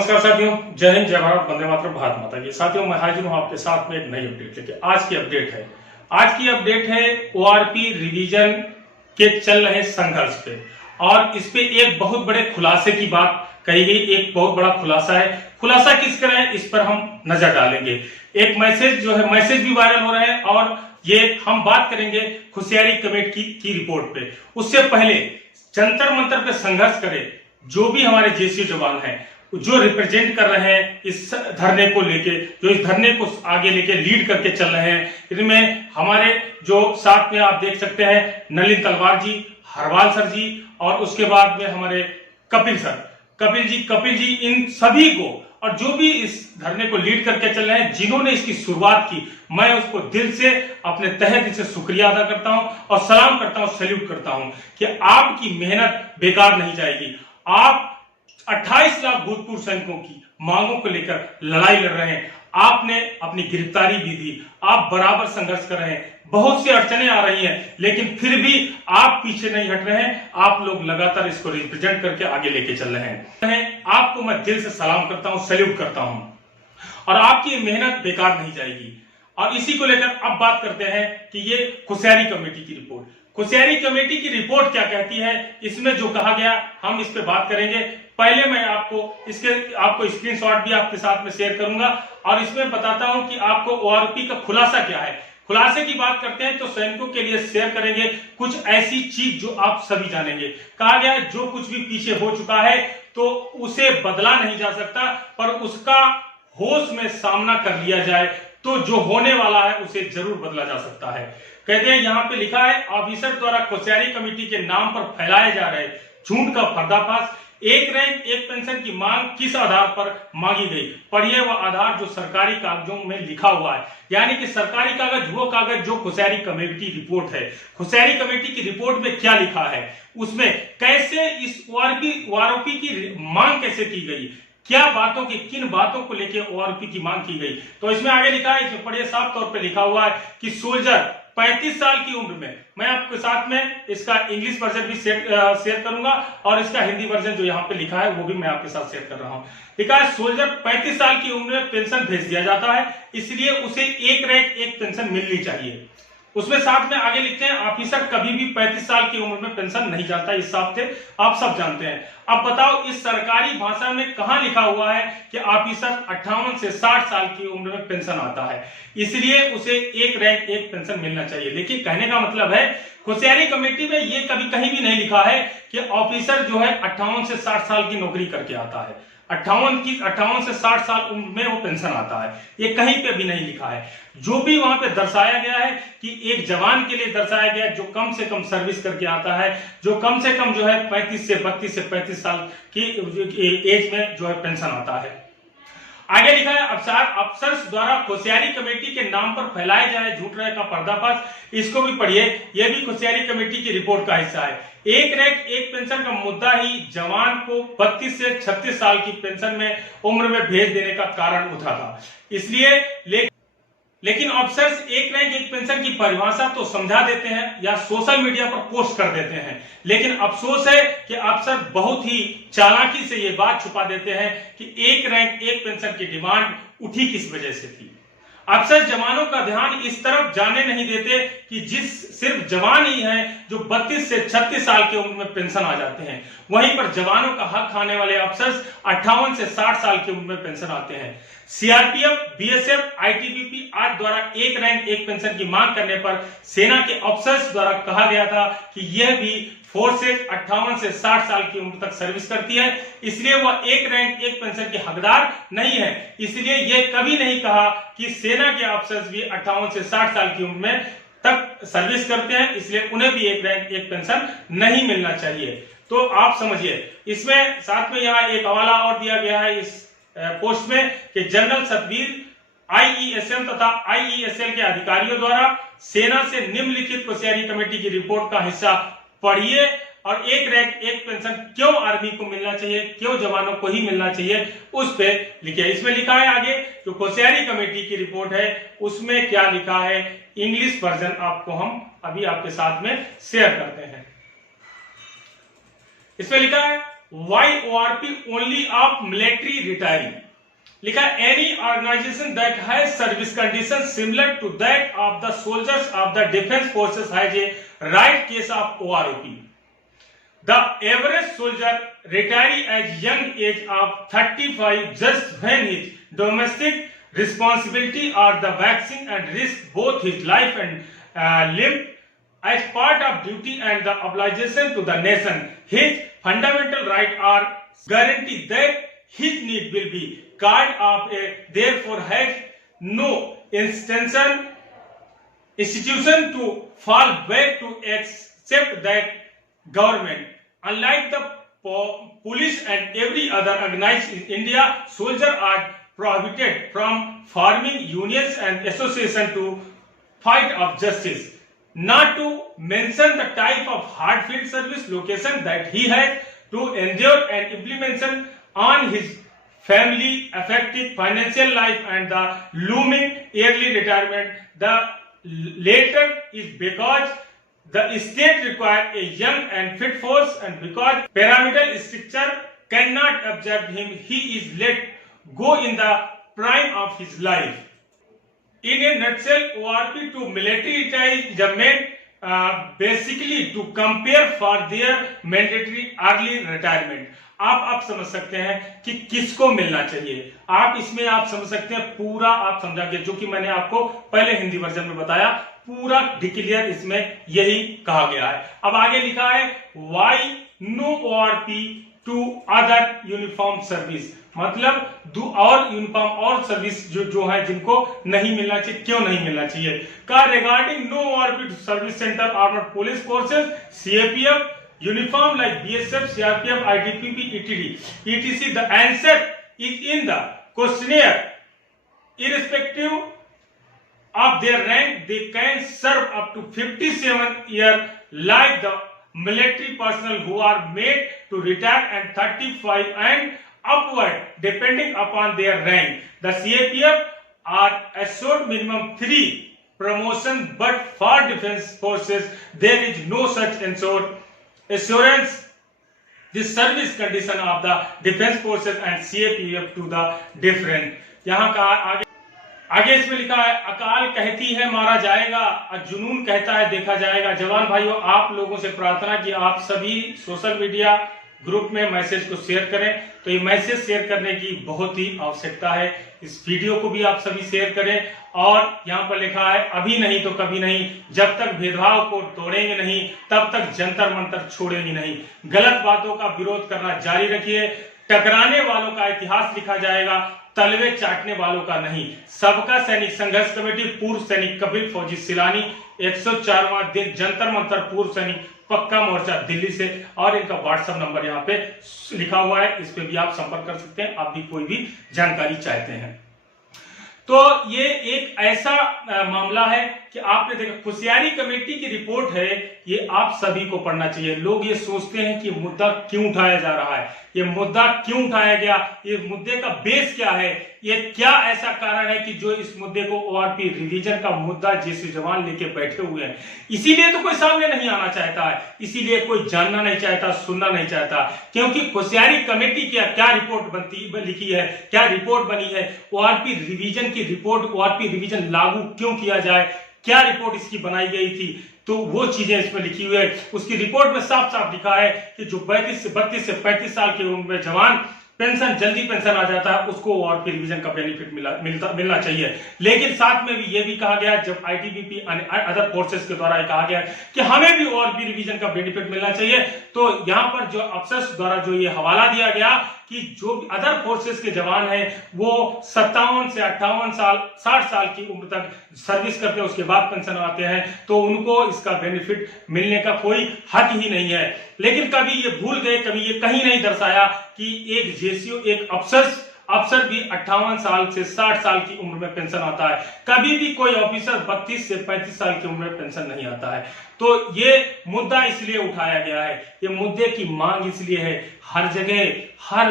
नमस्कार साथियों, जय हिंद, जय भारत, वंदे मातरम, भारत माता की। साथियों, मैं हाजिर हूं आपके साथ में एक नई अपडेट लेके। आज की अपडेट है ओआरपी रिवीजन के चल रहे संघर्ष पे, और इस पे एक बहुत बड़े खुलासे की बात कही गई। एक बहुत बड़ा खुलासा है। खुलासा किस तरह है, इस पर हम नजर डालेंगे। एक मैसेज भी वायरल हो रहे हैं, और ये हम बात करेंगे खुशियारी कमेटी की रिपोर्ट पे। उससे पहले जंतर मंतर पे संघर्ष करें जो भी हमारे जेसी जवान हैं, जो रिप्रेजेंट कर रहे हैं इस धरने को लेके, जो इस धरने को आगे लेके लीड करके चल रहे हैं। इनमें हमारे जो साथ में आप देख सकते हैं नलिन तलवार जी, हरवाल सर जी, और उसके बाद में हमारे कपिल जी, इन सभी को, और जो भी इस धरने को लीड करके चल रहे हैं, जिन्होंने इसकी शुरुआत की, मैं उसको दिल से, अपने तहे दिल से शुक्रिया अदा करता हूं और सलाम करता हूं, सैल्यूट करता हूं कि आपकी मेहनत बेकार नहीं जाएगी। आप 28 लाख भूतपूर्व सैनिकों की मांगों को लेकर लड़ाई लड़ रहे हैं। आपने अपनी गिरफ्तारी भी दी, आप बराबर संघर्ष कर रहे हैं। बहुत सी अड़चने आ रही हैं, लेकिन फिर भी आप पीछे नहीं हट रहे हैं। आप लोग लगातार इसको रिप्रेजेंट करके आगे लेके चल रहे हैं। आपको मैं दिल से सलाम करता हूं, सैल्यूट करता हूं, और आपकी मेहनत बेकार नहीं जाएगी। और इसी को लेकर अब बात करते हैं कि ये खुशियारी कमेटी की रिपोर्ट, खुशियारी कमेटी की रिपोर्ट क्या कहती है, इसमें जो कहा गया, हम इस पे बात करेंगे। पहले मैं आपको स्क्रीनशॉट भी आपके साथ में शेयर करूंगा, और इसमें बताता हूं कि आपको ओआरपी का खुलासा क्या है। खुलासे की बात करते हैं तो सैनिकों के लिए शेयर करेंगे कुछ ऐसी चीज जो आप सभी जानेंगे। कहा गया है जो कुछ भी पीछे हो चुका है तो उसे बदला नहीं जा सकता, पर उसका होश में सामना कर लिया जाए तो जो होने वाला है उसे जरूर बदला जा सकता है। कहते हैं, यहाँ पे लिखा है, ऑफिसर द्वारा खुशियारी कमेटी के नाम पर फैलाए जा रहे झूठ का पर्दाफाश। एक रैंक एक पेंशन की मांग किस आधार पर मांगी गई? पढ़िए वह आधार जो सरकारी कागजों में लिखा हुआ है, यानी कि सरकारी कागज, वो कागज जो खुशियारी कमेटी रिपोर्ट है। खुशियारी कमेटी की रिपोर्ट में क्या लिखा है, उसमें कैसे इस ओआरपी की मांग कैसे की गई, किन बातों को लेकर ओआरपी की मांग की गई। तो इसमें आगे लिखा है, इसमें पढ़िए, साफ तौर पे लिखा हुआ है कि सोल्जर 35 साल की उम्र में, मैं आपके साथ में इसका इंग्लिश वर्जन भी शेयर करूंगा, और इसका हिंदी वर्जन जो यहाँ पे लिखा है वो भी मैं आपके साथ शेयर कर रहा हूँ। लिखा है, सोल्जर 35 साल की उम्र में पेंशन भेज दिया जाता है, इसलिए उसे एक रैंक एक पेंशन मिलनी चाहिए। उसमें साथ में आगे लिखते हैं, ऑफिसर कभी भी 35 साल की उम्र में पेंशन नहीं जाता। इस हिसाब से आप सब जानते हैं। अब बताओ, इस सरकारी भाषा में कहां लिखा हुआ है कि ऑफिसर 58 से 60 साल की उम्र में पेंशन आता है, इसलिए उसे एक रैंक एक पेंशन मिलना चाहिए। लेकिन कहने का मतलब है, खुशियारी कमेटी में ये कभी कहीं भी नहीं लिखा है कि ऑफिसर जो है 58 से 60 साल की नौकरी करके आता है, 58 से 60 साल उम्र में वो पेंशन आता है, ये कहीं पे भी नहीं लिखा है। जो भी वहां पे दर्शाया गया है कि एक जवान के लिए दर्शाया गया है जो कम से कम सर्विस करके आता है, जो कम से कम जो है 32 से 35 साल की एज में जो है पेंशन आता है। आगे लिखा है, अफसर द्वारा खुशियारी कमेटी के नाम पर फैलाए जाए झूठ का पर्दाफाश। इसको भी पढ़िए, यह भी खुशियारी कमेटी की रिपोर्ट का हिस्सा है। एक रैंक एक पेंशन का मुद्दा ही जवान को 32 से 36 साल की पेंशन में उम्र में भेज देने का कारण उठा था। इसलिए लेकिन अफसर्स एक रैंक एक पेंशन की परिभाषा तो समझा देते हैं या सोशल मीडिया पर पोस्ट कर देते हैं, लेकिन अफसोस है कि अफसर बहुत ही चालाकी से ये बात छुपा देते हैं कि एक रैंक एक पेंशन की डिमांड उठी किस वजह से थी। अफसर जवानों का ध्यान इस तरफ जाने नहीं देते कि सिर्फ जवान ही हैं जो 32 से 36 साल की उम्र में पेंशन आ जाते हैं, वहीं पर जवानों का हक खाने वाले अफसर 58 से 60 साल की उम्र में पेंशन आते हैं। सीआरपीएफ, बीएसएफ, आईटीबीपी आदि द्वारा एक रैंक एक पेंशन की मांग करने पर सेना के अफसर्स द्वारा कहा गया था कि यह भी फोर्सेज 58 से 60 साल की उम्र तक सर्विस करती है, इसलिए वह एक रैंक एक पेंशन के हकदार नहीं है। इसलिए यह कभी नहीं कहा कि सेना के अफसर्स भी 58 से 60 साल की उम्र में तक सर्विस करते हैं, इसलिए उन्हें भी एक रैंक एक पेंशन नहीं मिलना चाहिए। तो आप समझिए, इसमें साथ में यहाँ एक हवाला और दिया गया है इस पोस्ट में कि जनरल सतवीर आईईएसएम तथा आईईएसएल के अधिकारियों द्वारा सेना से निम्नलिखित खुशियारी कमेटी की रिपोर्ट का हिस्सा पढ़िए, और एक रैंक एक पेंशन क्यों आर्मी को मिलना चाहिए, क्यों जवानों को ही मिलना चाहिए, उस पे लिखिए। इसमें लिखा है आगे जो खुशियारी कमेटी की रिपोर्ट है उसमें क्या लिखा है, इंग्लिश वर्जन आपको हम अभी आपके साथ में शेयर करते हैं। इसमें लिखा है, why ORP only of military retiree. लिखा any organisation that has service condition similar to that of the soldiers of the defence forces has a right case of ORP। The average soldier retire at young age of 35 just when his domestic responsibility are the vaccine and risk both his life and limb as part of duty and the obligation to the nation. His fundamental rights are guaranteed that his need will be cared of, therefore has no institution to fall back to accept that government. Unlike the police and every other organized in India, soldiers are prohibited from forming unions and associations to fight of justice. Not to mention the type of hard-field service location that he has to endure and implementation on his family, affecting financial life and the looming early retirement. The later is because the state requires a young and fit force, and because pyramidal structure cannot absorb him, he is let go in the prime of his life. In a nutshell, ORP to military retire is meant basically to compare for their mandatory early retirement. आप समझ सकते हैं कि किसको मिलना चाहिए। आप इसमें आप समझ सकते हैं पूरा आप समझा गया, जो कि मैंने आपको पहले हिंदी वर्जन में बताया, पूरा डिक्लेयर इसमें यही कहा गया है। अब आगे लिखा है why no ORP to other uniform service, मतलब और यूनिफॉर्म और सर्विस जो है जिनको नहीं मिलना चाहिए, क्यों नहीं मिलना चाहिए। का regarding no ORP to service central armed police forces CAPF uniform like BSF, CRPF, ITBP, etc. The answer is in the questionnaire. Irrespective of their rank, they can serve up to 57 years like the military personnel who are made to retire and 35 and upward depending upon their rank. The CAPF are assured minimum 3 promotion, but for defense forces there is no such assurance. The service condition of the defense forces and CAPF to the different. यहाँ का आगे इसमें लिखा है अकाल कहती है मारा जाएगा और जुनून कहता है देखा जाएगा। जवान भाइयों, आप लोगों से प्रार्थना कि आप सभी सोशल मीडिया ग्रुप में मैसेज को शेयर करें। तो ये मैसेज शेयर करने की बहुत ही आवश्यकता है। इस वीडियो को भी आप सभी शेयर करें। और यहाँ पर लिखा है अभी नहीं तो कभी नहीं, जब तक भेदभाव को तोड़ेंगे नहीं तब तक जंतर मंतर छोड़ेंगे नहीं। गलत बातों का विरोध करना जारी रखिए। टकराने वालों का इतिहास लिखा जाएगा, तलवे चाटने वालों का नहीं। सबका सैनिक संघर्ष कमेटी पूर्व सैनिक कपिल फौजी सिलानी 104वां दिन जंतर मंतर पूर्व सैनिक पक्का मोर्चा दिल्ली से। और इनका व्हाट्सएप नंबर यहाँ पे लिखा हुआ है, इस पे भी आप संपर्क कर सकते हैं, आप भी कोई भी जानकारी चाहते हैं। तो ये एक ऐसा मामला है कि आपने देखा कुसियारी कमेटी की रिपोर्ट है, ये आप सभी को पढ़ना चाहिए। लोग ये सोचते हैं कि मुद्दा क्यों उठाया जा रहा है, ये मुद्दा क्यों उठाया गया, ये मुद्दे का बेस क्या है, ये क्या ऐसा कारण है कि जो इस मुद्दे को ORP रिवीजन का मुद्दा जैसे जवान लेके बैठे हुए हैं। इसीलिए तो कोई सामने नहीं आना चाहता है, इसीलिए कोई जानना नहीं चाहता, सुनना नहीं चाहता, क्योंकि कुसियारी कमेटी की क्या रिपोर्ट लिखी है, क्या रिपोर्ट बनी है। ORP रिवीजन की रिपोर्ट, ORP रिवीजन लागू क्यों किया जाए, क्या रिपोर्ट इसकी बनाई गई थी, तो वो चीजें इसमें लिखी हुई है। उसकी रिपोर्ट में साफ साफ लिखा है कि जो 32 से 35 साल के उम्र में जवान पेंशन जल्दी पेंशन आ जाता है उसको ORP रिवीजन का बेनिफिट मिलना चाहिए। लेकिन साथ में भी ये भी कहा गया, जब ITBP अदर फोर्सेस के द्वारा कहा गया कि हमें भी ORP रिवीजन का बेनिफिट मिलना चाहिए। तो यहाँ पर जो अफसर्स द्वारा जो ये हवाला दिया गया कि जो अदर फोर्सेस के जवान हैं वो 57 से 58 साल 60 साल की उम्र तक सर्विस करते हैं, उसके बाद पेंशन आते हैं, तो उनको इसका बेनिफिट मिलने का कोई हक ही नहीं है। लेकिन कभी ये भूल गए, कभी ये कहीं नहीं दर्शाया कि एक जेसीओ एक अफसर भी 58 साल से 60 साल की उम्र में पेंशन आता है। कभी भी कोई ऑफिसर 32 से 35 साल की उम्र में पेंशन नहीं आता है। तो ये मुद्दा इसलिए उठाया गया है, ये मुद्दे की मांग इसलिए है। हर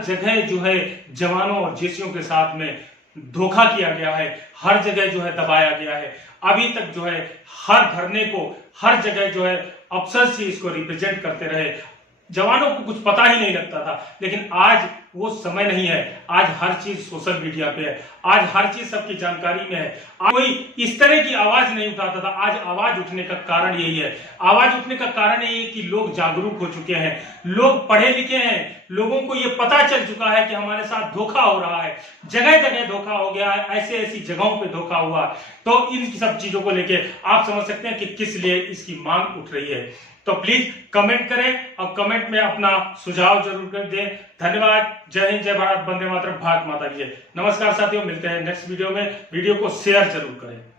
जगह जो है जवानों और जेसीओ के साथ में धोखा किया गया है, हर जगह जो है दबाया गया है। अभी तक जो है हर धरने को हर जगह जो है अफसर से इसको रिप्रेजेंट करते रहे। जवानों को कुछ पता ही नहीं लगता था। लेकिन आज वो समय नहीं है, आज हर चीज सोशल मीडिया पे है, आज हर चीज सबकी जानकारी में है। कोई इस तरह की आवाज नहीं उठाता था, आज आवाज उठने का कारण यही है। आवाज उठने का कारण यही है कि लोग जागरूक हो चुके हैं, लोग पढ़े लिखे हैं, लोगों को ये पता चल चुका है कि हमारे साथ धोखा हो रहा है, जगह जगह धोखा हो गया है, ऐसे ऐसी जगहों पे धोखा हुआ। तो इन सब चीजों को लेके आप समझ सकते हैं कि किस लिए इसकी मांग उठ रही है। तो प्लीज कमेंट करें और कमेंट में अपना सुझाव जरूर कर दें। धन्यवाद। जय हिंद, जय भारत, वंदे मातरम, भारत माता की जय। नमस्कार साथियों, मिलते हैं नेक्स्ट वीडियो में। वीडियो को शेयर जरूर करें।